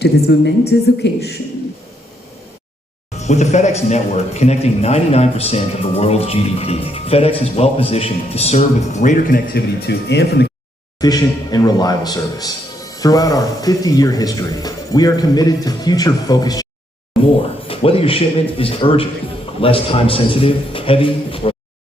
to this momentous occasion. With the FedEx network connecting 99% of the world's GDP, FedEx is well positioned to serve with greater connectivity to and from the efficient and reliable service. Throughout our 50-year history, we are committed to future-focused more. Whether your shipment is urgent, less time-sensitive, heavy, or...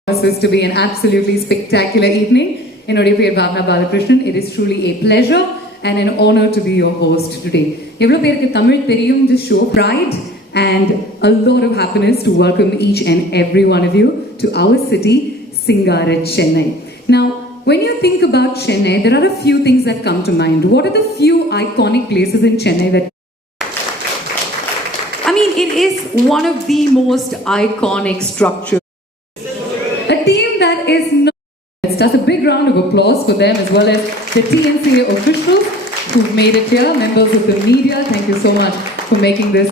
This is to be an absolutely spectacular evening. In Odipir Bhavna Balakrishnan, it is truly a pleasure and an honor to be your host today. Evlo perku Tamil theriyum to show pride and a lot of happiness to welcome each and every one of you to our city, Singara, Chennai. Now, when you think about Chennai, there are a few things that come to mind. What are the few iconic places in Chennai that... I mean, it is one of the most iconic structures. A team that is known... Let's just a big round of applause for them as well as the TNCA officials who've made it here, members of the media. Thank you so much for making this.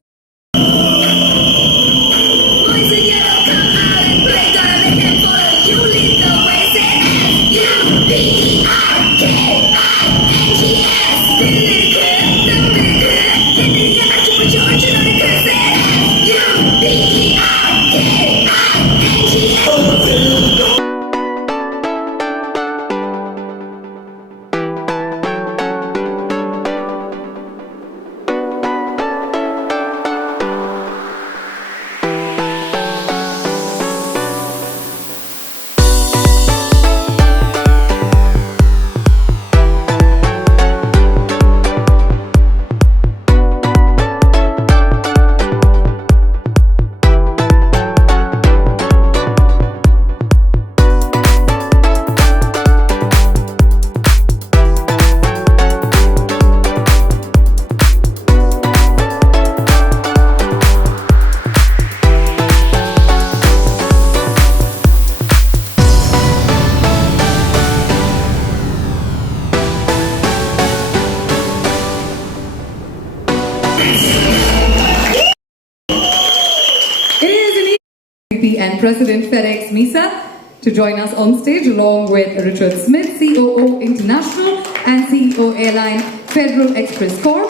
And President FedEx Misa to join us on stage along with Richard Smith, COO International and CEO Airline Federal Express Corp,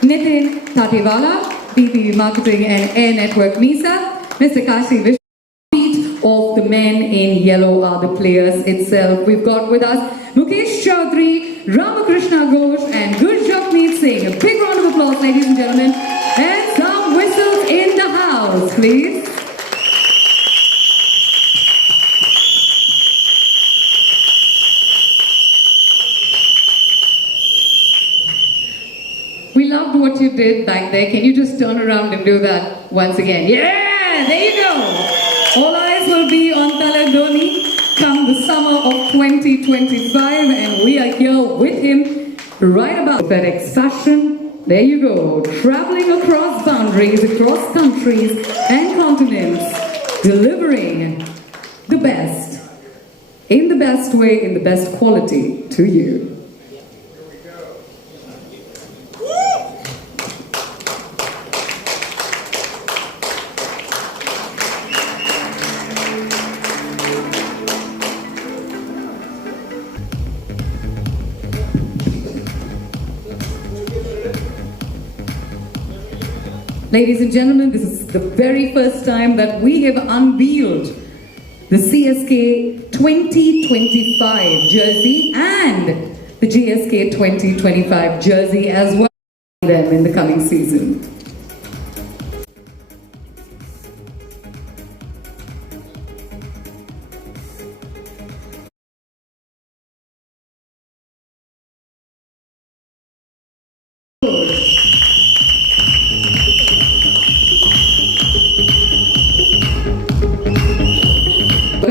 Nitin Tatewala, VP Marketing and Air Network Misa, Mr. Kashi Vishnu. Feet of the men in yellow are the players itself. We've got with us Mukesh Chaudhary, Ramakrishna Ghosh and Gurjapneet Singh. A big round of applause, ladies and gentlemen, and some whistles in the house, please. We loved what you did back there. Can you just turn around and do that once again? Yeah, there you go. All eyes will be on Taladoni come the summer of 2025 and we are here with him right about FedEx fashion. There you go. Traveling across boundaries, across countries and continents, delivering the best, in the best way, in the best quality to you. Ladies and gentlemen, this is the very first time that we have unveiled the CSK 2025 jersey and the GSK 2025 jersey as well them in the coming season.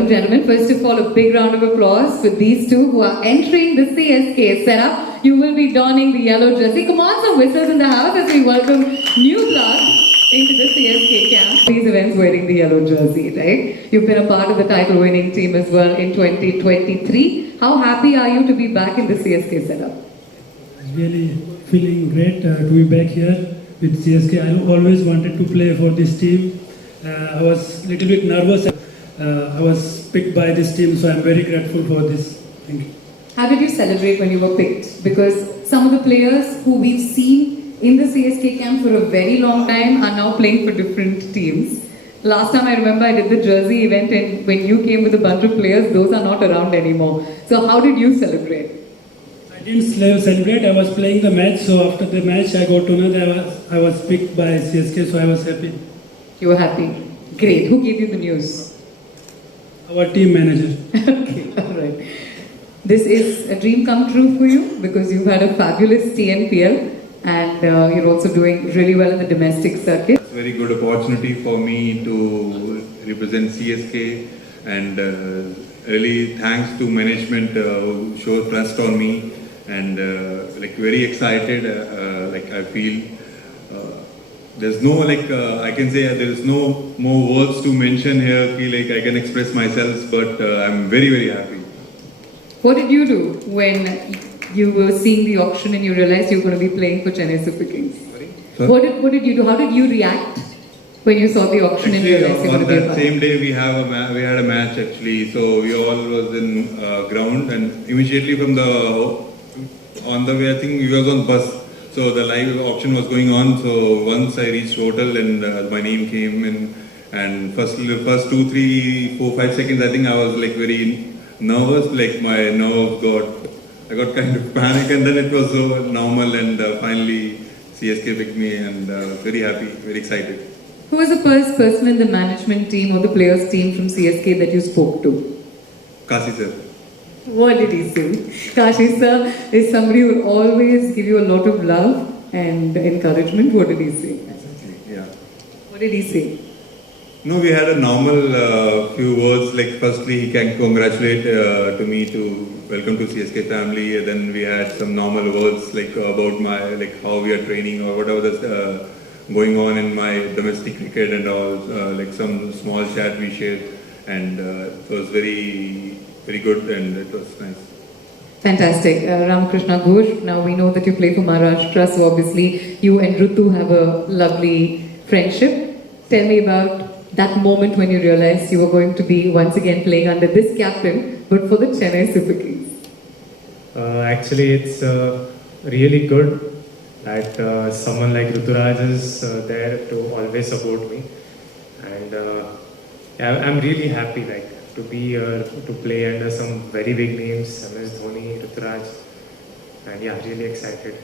Gentlemen, first of all, a big round of applause for these two who are entering the CSK setup. You will be donning the yellow jersey. Come on, some whistles in the house as we welcome new blood into the CSK camp. These events wearing the yellow jersey, right? You've been a part of the title-winning team as well in 2023. How happy are you to be back in the CSK setup? Really feeling great to be back here with CSK. I always wanted to play for this team. I was a little bit nervous. I was picked by this team, so I'm very grateful for this. Thank you. How did you celebrate when you were picked? Because some of the players who we've seen in the CSK camp for a very long time, are now playing for different teams. Last time I remember I did the jersey event, and when you came with a bunch of players, those are not around anymore. So how did you celebrate? I didn't celebrate. I was playing the match. So after the match, I got to know that I was picked by CSK. So I was happy. You were happy. Great. Who gave you the news? Our team manager. Okay, all right. This is a dream come true for you because you've had a fabulous TNPL and you're also doing really well in the domestic circuit. It's a very good opportunity for me to represent CSK, and really thanks to management who show trust on me, and like very excited. Like I feel there's no I can say there is no more words to mention here. Feel like I can express myself, but I'm very happy. What did you do when you were seeing the auction and you realized you were going to be playing for Chennai Super Kings? Sorry? What did you do? How did you react when you saw the auction and realized you were On going to be a that part? same day we had a match actually. So we all was in ground, and immediately from on the way I think we was on bus. So the live auction was going on. So once I reached hotel and my name came in, and first 2, 3, 4, 5 seconds I think I was like very nervous, like my nerves I got kind of panic, and then it was so normal, and finally CSK picked me, and very happy, very excited. Who was the first person in the management team or the players team from CSK that you spoke to? Kasi sir. What did he say? Kashi sir is somebody who will always give you a lot of love and encouragement. What did he say? Exactly, yeah. What did he say? No, we had a normal few words, like firstly he can congratulate to me to welcome to CSK family, and then we had some normal words like about my, like how we are training or whatever that's going on in my domestic cricket and all, like some small chat we shared, and it was very good and it was nice. Fantastic. Ramakrishna Ghosh, now we know that you play for Maharashtra, so obviously you and Rutu have a lovely friendship. Tell me about that moment when you realized you were going to be once again playing under this captain, but for the Chennai Super Kings. Actually, it's really good that someone like Ruturaj is there to always support me, and I'm really happy to be here to play under some very big names, MS Dhoni, Ruturaj, and yeah, really excited.